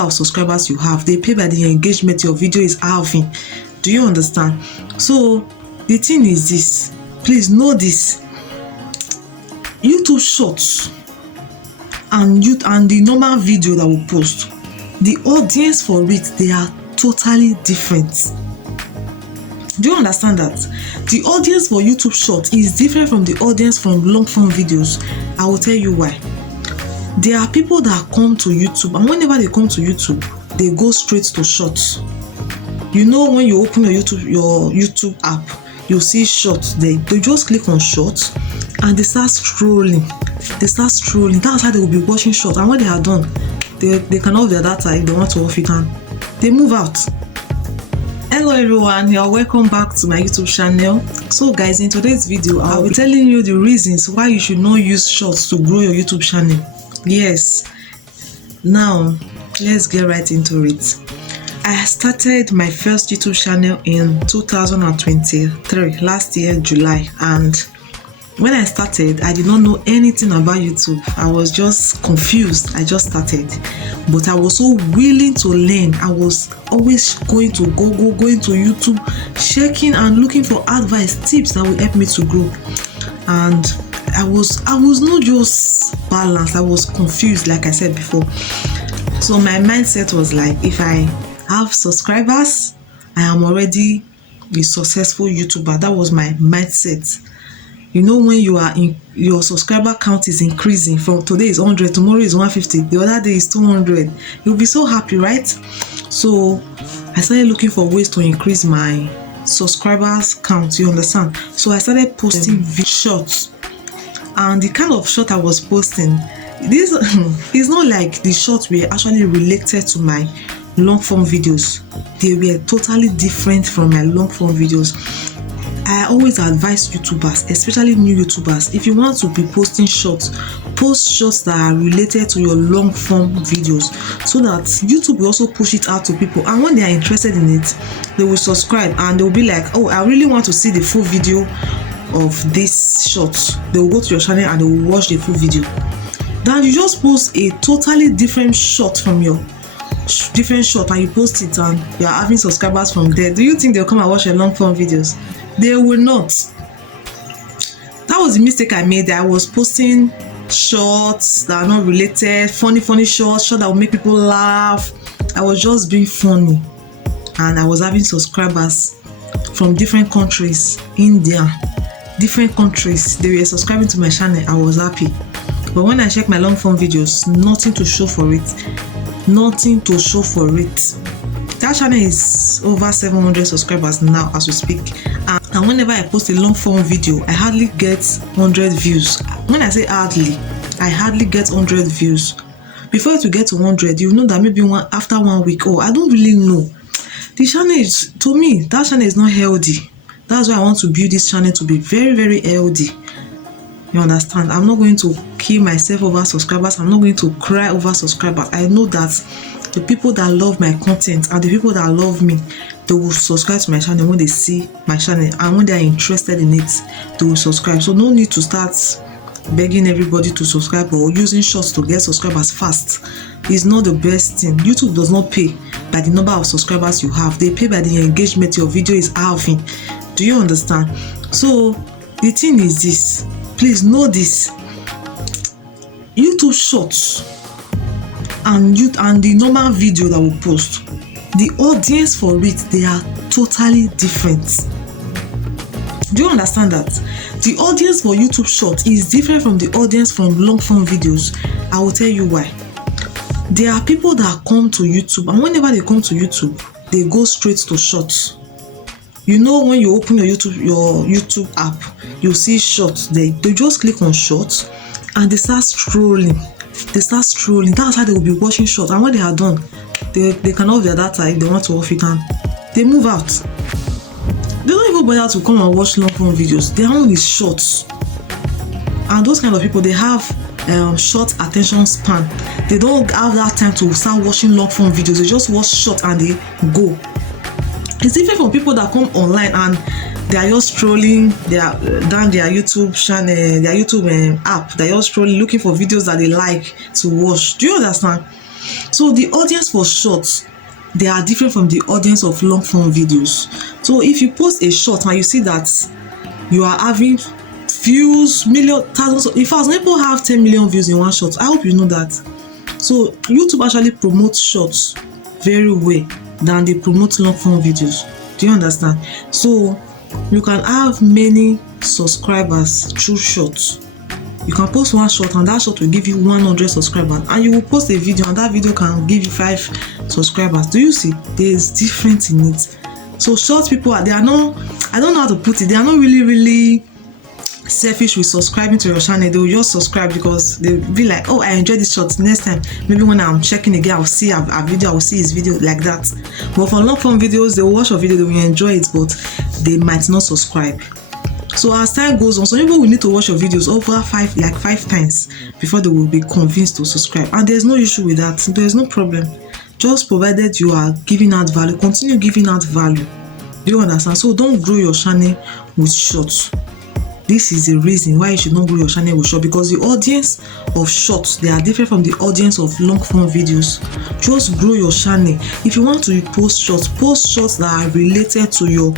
of subscribers you have. They pay by the engagement your video is having. Do you understand? So the thing is this, please know this: YouTube Shorts and the normal video that we post, the audience for it, they are totally different. Do you understand that? The audience for YouTube Short is different from the audience from long form videos. I will tell you why. There are people that come to YouTube, and whenever they come to YouTube, they go straight to Shorts. You know, when you open your YouTube app, you see Shorts. They just click on Shorts and they start scrolling. That's how they will be watching Shorts. And when they are done, they can off their data. If they want to off it, and they move out. Hello everyone, you're welcome back to my YouTube channel. So guys, in today's video I'll be telling you the reasons why you should not use Shorts to grow your YouTube channel. Yes, now let's get right into it. I started my first YouTube channel in 2023, last year July, and when I started, I did not know anything about YouTube. I was just confused. I just started, but I was so willing to learn. I was always going to YouTube, checking and looking for advice, tips that will help me to grow. And I was not just balanced. I was confused, like I said before. So my mindset was like, if I have subscribers, I am already a successful YouTuber. That was my mindset. You know, when you are in your subscriber count is increasing, from today is 100, tomorrow is 150, the other day is 200, you'll be so happy, right? So I started looking for ways to increase my subscribers count, you understand? So I started posting shorts, and the kind of short I was posting, this is not like the shorts were actually related to my long form videos. They were totally different from my long form videos. I always advise YouTubers, especially new YouTubers, if you want to be posting shorts, post shorts that are related to your long form videos, so that YouTube will also push it out to people, and when they are interested in it, they will subscribe and they will be like, oh, I really want to see the full video of this shorts. They will go to your channel and they will watch the full video. Then you just post a totally different short from your different short and you post it, and you are having subscribers from there. Do you think they'll come and watch your long form videos? They will not. That was the mistake I made. I was posting shorts that are not related, funny shorts that will make people laugh. I was just being funny, and I was having subscribers from different countries. India, different countries, they were subscribing to my channel. I was happy. But when I check my long form videos, nothing to show for it. That channel is over 700 subscribers now as we speak, and whenever I post a long form video, I hardly get 100 views. When I say hardly, I hardly get 100 views. Before to get to 100, you know that maybe after 1 week, I don't really know. The channel is, to me, that channel is not healthy. That's why I want to build this channel to be very, very healthy. You understand? I'm not going to kill myself over subscribers. I'm not going to cry over subscribers. I know that the people that love my content and the people that love me, they will subscribe to my channel when they see my channel, and when they are interested in it, they will subscribe. So no need to start begging everybody to subscribe or using shorts to get subscribers fast. It's not the best thing. YouTube does not pay by the number of subscribers you have. They pay by the engagement your video is having. Do you understand? So the thing is this, please know this: YouTube Shorts and the normal video that we post, the audience for it, they are totally different. Do you understand that? The audience for YouTube Short is different from the audience from long form videos. I will tell you why. There are people that come to YouTube, and whenever they come to YouTube, they go straight to Shorts. You know, when you open your YouTube app, you see Shorts. They just click on Shorts and they start scrolling. That's how they will be watching Shorts, and when they are done, they can off their data if they want to off it, and they move out. They don't even bother to come and watch long form videos. Their own is Shorts. And those kind of people, they have short attention span. They don't have that time to start watching long form videos. They just watch short and they go. It's different from people that come online and they are just scrolling down their YouTube channel, their YouTube app. They are just scrolling, looking for videos that they like to watch. Do you understand? So the audience for shorts, they are different from the audience of long form videos. So if you post a short and you see that you are having views, million, thousands of, in fact, some people have 10 million views in one shot. I hope you know that. So YouTube actually promotes shorts very well than they promote long form videos. Do you understand? So you can have many subscribers through shorts. You can post one short and that short will give you 100 subscribers, and you will post a video and that video can give you 5 subscribers. Do you see? There's difference in it. So short people they are not, I don't know how to put it, they are not really selfish with subscribing to your channel. They will just subscribe because they'll be like, oh, I enjoyed this short, next time maybe when I'm checking again I'll see a video, I'll see his video, like that. But for long form videos, they will watch your video, they will enjoy it, but they might not subscribe. So as time goes on, some people will need to watch your videos over 5 times before they will be convinced to subscribe. And there's no issue with that. There's no problem. Just provided you are giving out value, continue giving out value. Do you understand? So don't grow your channel with shorts. This is the reason why you should not grow your channel with short, because the audience of shorts, they are different from the audience of long form videos. Just grow your channel. If you want to post shorts that are related to your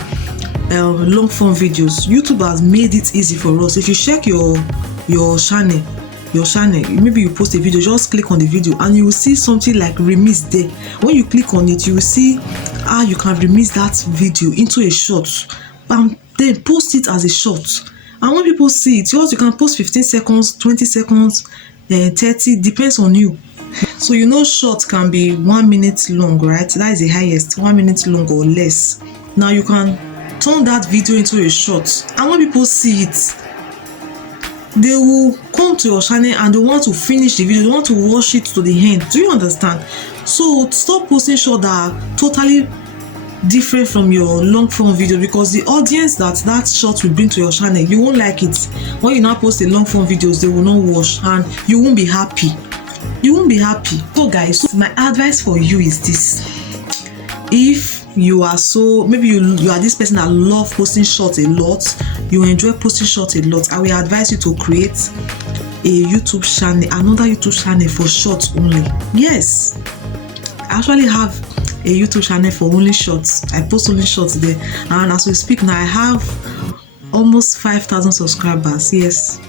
long form videos. YouTube has made it easy for us. If you check your channel, maybe you post a video, just click on the video and you will see something like remix there. When you click on it, you will see how you can remix that video into a short and then post it as a short. And when people see it, you can post 15 seconds, 20 seconds, 30, depends on you. So you know short can be 1 minute long, right? That is the highest, 1 minute long or less. Now you can turn that video into a short, and when people see it, they will come to your channel and they want to finish the video, they want to watch it to the end. Do you understand? So stop posting short that are totally different from your long form video, because the audience that short will bring to your channel, you won't like it. When you now post the long form videos, they will not watch and you won't be happy. So guys, my advice for you is this: if you are maybe you are this person that love posting shorts a lot, you enjoy posting shorts a lot, I will advise you to create a YouTube channel, another YouTube channel for shorts only. Yes, I actually have a YouTube channel for only shorts. I post only shorts there, and as we speak now, I have almost 5,000 subscribers. Yes,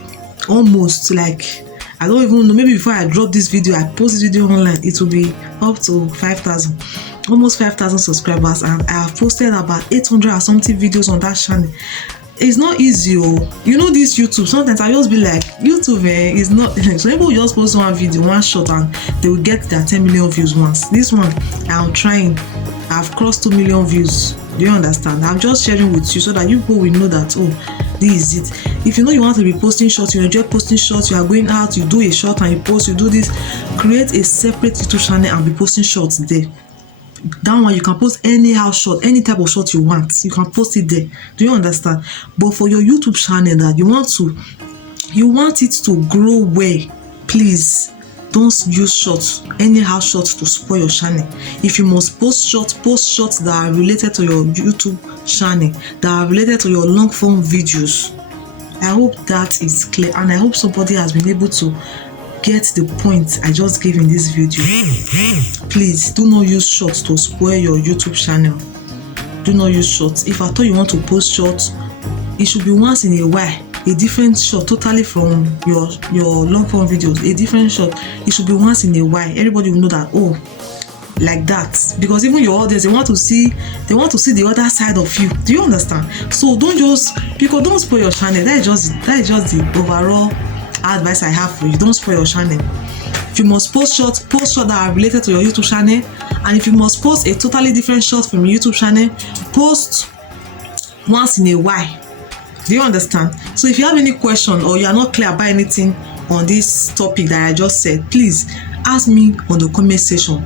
almost, like I don't even know, maybe before I drop this video, I post this video online, it will be up to 5,000, almost 5,000 subscribers, and I have posted about 800 or something videos on that channel. It's not easy, you know, this YouTube, sometimes I just be like, YouTube is not so people just post one video, one shot, and they will get their 10 million views once. This one, I'm trying, I've crossed 2 million views. Do you understand? I'm just sharing with you so that you people will know that, oh, this is it. If you know you want to be posting shorts, you enjoy posting shorts, you are going out, you do a short and you post, you do this, create a separate YouTube channel and be posting shorts there. That one you can post anyhow short, any type of short you want, you can post it there. Do you understand? But for your YouTube channel that you want it to grow well, please don't use shorts, anyhow shorts, to spoil your channel. If you must post shorts that are related to your YouTube channel, that are related to your long form videos. I hope that is clear, and I hope somebody has been able to get the point I just gave in this video. Please do not use shorts to spoil your YouTube channel. Do not use shorts. If at all you want to post shorts, it should be once in a while, a different shot totally from your long form videos, a different shot. It should be once in a while. Everybody will know that, oh, like that, because even your audience, they want to see the other side of you. Do you understand? So don't spoil your channel. That is just the overall advice I have for you. Don't spoil your channel. If you must post short that are related to your YouTube channel, and if you must post a totally different shot from your YouTube channel, post once in a while. Do you understand? So if you have any question or you are not clear about anything on this topic that I just said, please ask me on the comment section.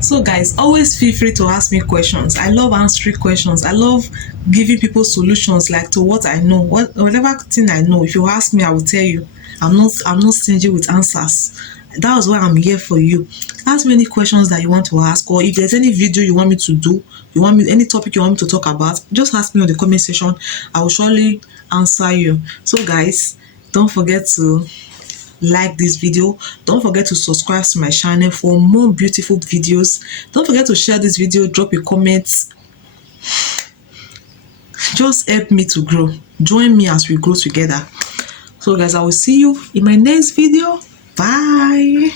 So guys, always feel free to ask me questions. I love answering questions. I love giving people solutions, like to what I know, whatever thing I know. If you ask me, I will tell you. I'm not stingy with answers. That's why I'm here for you. Ask me any questions that you want to ask, or if there's any video you want me to do, any topic you want me to talk about, just ask me on the comment section. I will surely answer you. So guys, don't forget to like this video. Don't forget to subscribe to my channel for more beautiful videos. Don't forget to share this video, drop a comment. Just help me to grow. Join me as we grow together. So guys, I will see you in my next video. Bye.